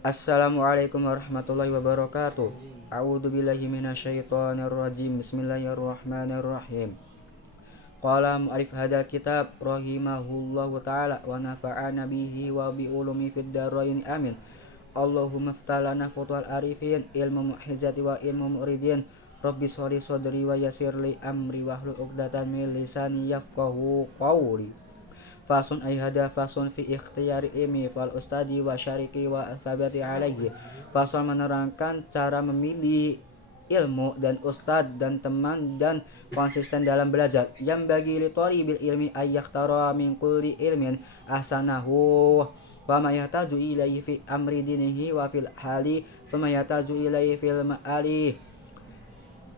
Assalamualaikum warahmatullahi wabarakatuh. A'udzu billahi minasyaitonir rajim. Bismillahirrahmanirrahim. Qala mu'allif hadal kitab rahimahullahu taala wa nafa'ana bihi wa bi ulumi fid dharain amin. Allahumma ftalana futuhal arifin ilmu mu'hizati wa ilmu mu'ridin. Rabbi sholli sadri wa yassir li amri wahlul 'uqdatam min lisani yafqahu qawli. Fasun ayhada fasun fi ikhtiyari ilmi fal ustadi wa syariki wa astabati alaihi. Fasun menerangkan cara memilih ilmu dan ustad dan teman dan konsisten dalam belajar. Yang bagi li bil ilmi ayyakhtara min kulli ilmin ahsanahu wa ma yahtaju ilaihi fi amri dinihi wa fil hali wa ma yahtaju ilaihi fil ma'ali.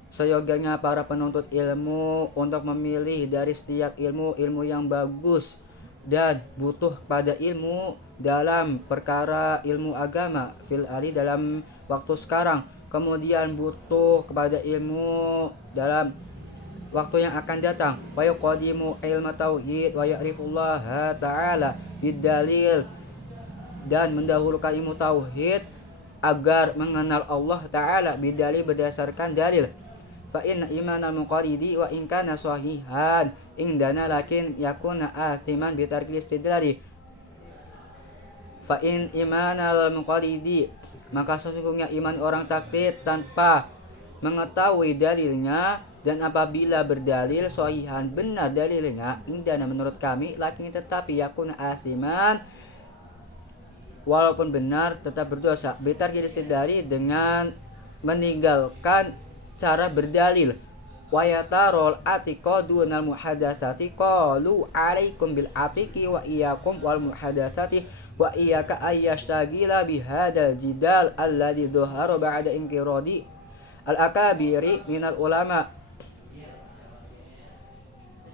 Seyogyanya para penuntut ilmu untuk memilih dari setiap ilmu yang bagus dan butuh pada ilmu dalam perkara ilmu agama fil ali dalam waktu sekarang, kemudian butuh kepada ilmu dalam waktu yang akan datang. Wa yuqadimu ilmu tauhid wa ya'rifullaha ta'ala bidalil, dan mendahulukan ilmu tauhid agar mengenal Allah Ta'ala bidalil berdasarkan dalil. Fa inna imanal muqallidi wa in kana sahihan indana lakin yakuna athiman bi tarki istidlali. Fa in imanal muqallidi, maka sesungguhnya iman orang taklid tanpa mengetahui dalilnya, dan apabila berdalil sahihan benar dalilnya indana menurut kami, lakin tetapi yakuna athiman walaupun benar tetap berdosa bi tarki istidlali dengan meninggalkan cara berdalil. Wa yatarul atiqadu nal muhadatsati qalu alaikum bil atiqi wa iyyakum wal muhadatsati wa iyyaka ayyashtagila bihadzal jidal alladhi dhahara ba'da inqiradi al akabiri minal ulama.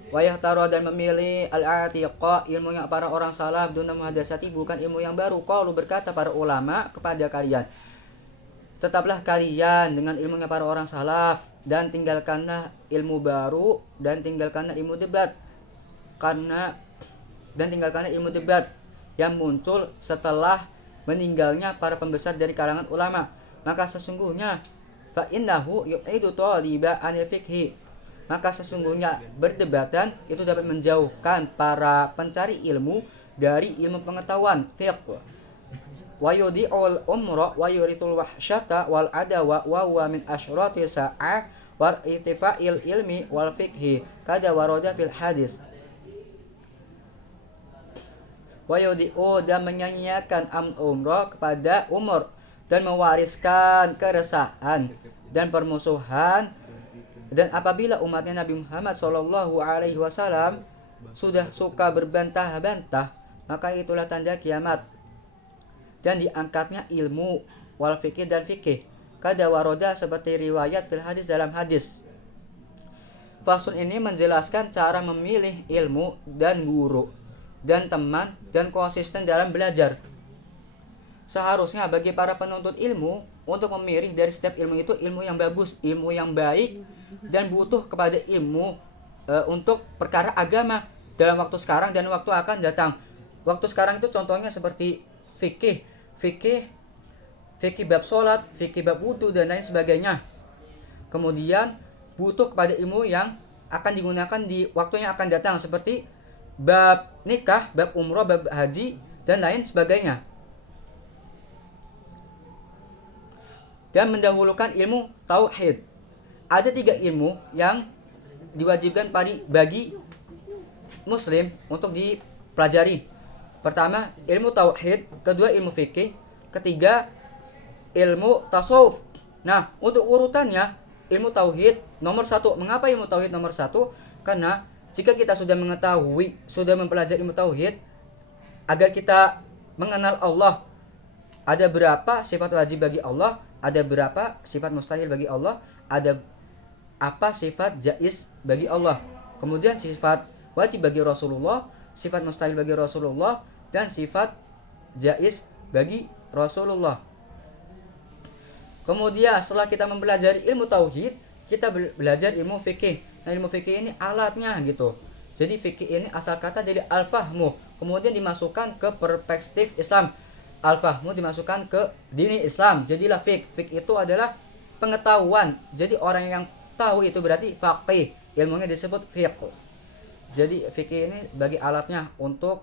Wa yahtaru, dan memilih al atiqa ilmu yang para orang salaf, duna muhadatsati bukan ilmu yang baru. Qalu, berkata para ulama kepada kalian, tetaplah kalian dengan ilmunya para orang salaf, dan tinggalkanlah ilmu baru, dan tinggalkanlah ilmu debat yang muncul setelah meninggalnya para pembesar dari kalangan ulama. Maka sesungguhnya fa innahu yu'idu taliba anil fiqhi, maka sesungguhnya berdebatan itu dapat menjauhkan para pencari ilmu dari ilmu pengetahuan fiqh. Wa yudi'ul umra wa yuritul wahsyata wal adawa wa huwa min asyrati sa'a wa irtifa'il ilmi wal fiqhi kada warada fil hadis. Wa yudi'u, dan menyanyiakan umrah kepada umur, dan mewariskan keresahan dan permusuhan. Dan apabila umatnya Nabi Muhammad SAW sudah suka berbantah-bantah, maka itulah tanda kiamat. Dan diangkatnya ilmu wal fikih dan fikih kada waroda, seperti riwayat fil hadis dalam hadis. Fasun ini menjelaskan cara memilih ilmu dan guru dan teman dan konsisten dalam belajar. Seharusnya bagi para penuntut ilmu untuk memilih dari setiap ilmu itu ilmu yang bagus, ilmu yang baik, dan butuh kepada ilmu untuk perkara agama dalam waktu sekarang dan waktu akan datang. Waktu sekarang itu contohnya seperti fikih bab sholat, fikih bab wudu, dan lain sebagainya. Kemudian butuh kepada ilmu yang akan digunakan di waktu yang akan datang, seperti bab nikah, bab umroh, bab haji, dan lain sebagainya. Dan mendahulukan ilmu tauhid. Ada 3 ilmu yang diwajibkan bagi muslim untuk dipelajari. Pertama, ilmu tauhid, kedua ilmu fikih, ketiga ilmu tasawuf. Nah, untuk urutannya ilmu tauhid nomor 1. Mengapa ilmu tauhid nomor 1? Karena jika kita sudah mengetahui, sudah mempelajari ilmu tauhid, agar kita mengenal Allah, ada berapa sifat wajib bagi Allah, ada berapa sifat mustahil bagi Allah, ada apa sifat jaiz bagi Allah, kemudian sifat wajib bagi Rasulullah, sifat mustahil bagi Rasulullah, dan sifat jaiz bagi Rasulullah. Kemudian setelah kita mempelajari ilmu tauhid, kita belajar ilmu fikih. Nah, ilmu fikih ini alatnya gitu. Jadi fikih ini asal kata dari al-fahmu, kemudian dimasukkan ke perspektif Islam. al-fahmu dimasukkan ke dini Islam, jadilah fiqh. Fiqh itu adalah pengetahuan. Jadi orang yang tahu itu berarti faqih, ilmunya disebut fiqh. Jadi fikih ini bagi alatnya untuk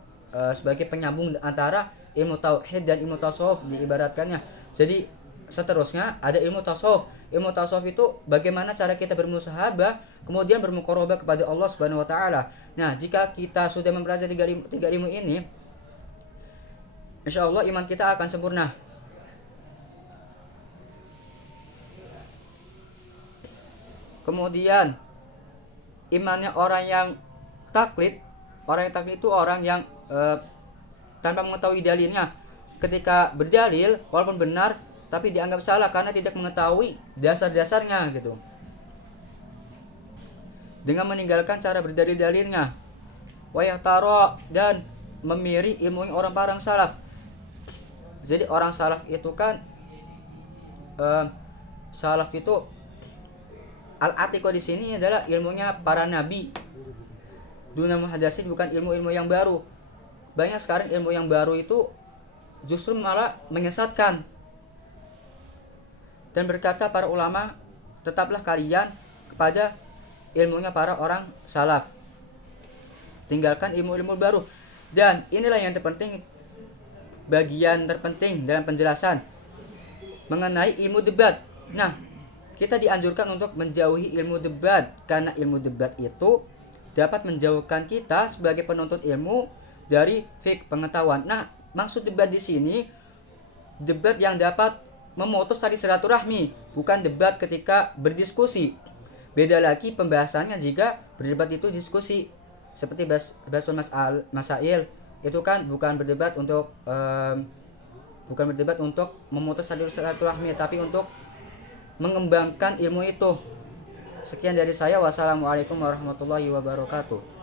sebagai penyambung antara ilmu tauhid dan ilmu tasawuf diibaratkannya. Jadi seterusnya ada ilmu tasawuf. Ilmu tasawuf itu bagaimana cara kita bermusahabah kemudian bermuqarabah kepada Allah Subhanahu wa taala. Nah, jika kita sudah mempelajari tiga ilmu ini, insya Allah iman kita akan sempurna. Kemudian imannya orang yang taklid itu orang yang tanpa mengetahui dalilnya. Ketika berdalil walaupun benar tapi dianggap salah karena tidak mengetahui dasar-dasarnya gitu. Dengan meninggalkan cara berdalil-dalilnya. Wa yahtara, dan memiri ilmu orang salaf. Jadi orang salaf itu kan salaf itu al-atiqah di sini adalah ilmunya para nabi. Duna muhadasin, bukan ilmu-ilmu yang baru. Banyak sekarang ilmu yang baru itu justru malah menyesatkan. Dan berkata para ulama, tetaplah kalian kepada ilmunya para orang salaf. Tinggalkan ilmu-ilmu baru. Dan inilah yang terpenting, bagian terpenting dalam penjelasan mengenai ilmu debat. Nah, kita dianjurkan untuk menjauhi ilmu debat karena ilmu debat itu dapat menjauhkan kita sebagai penuntut ilmu dari fiqh pengetahuan. Nah, maksud debat di sini debat yang dapat memutus tali silaturahmi, bukan debat ketika berdiskusi. Beda lagi pembahasannya jika berdebat itu diskusi. Seperti bahasul masail itu kan bukan berdebat untuk memutus tali silaturahmi, tapi untuk mengembangkan ilmu itu. Sekian dari saya. Wassalamualaikum warahmatullahi wabarakatuh.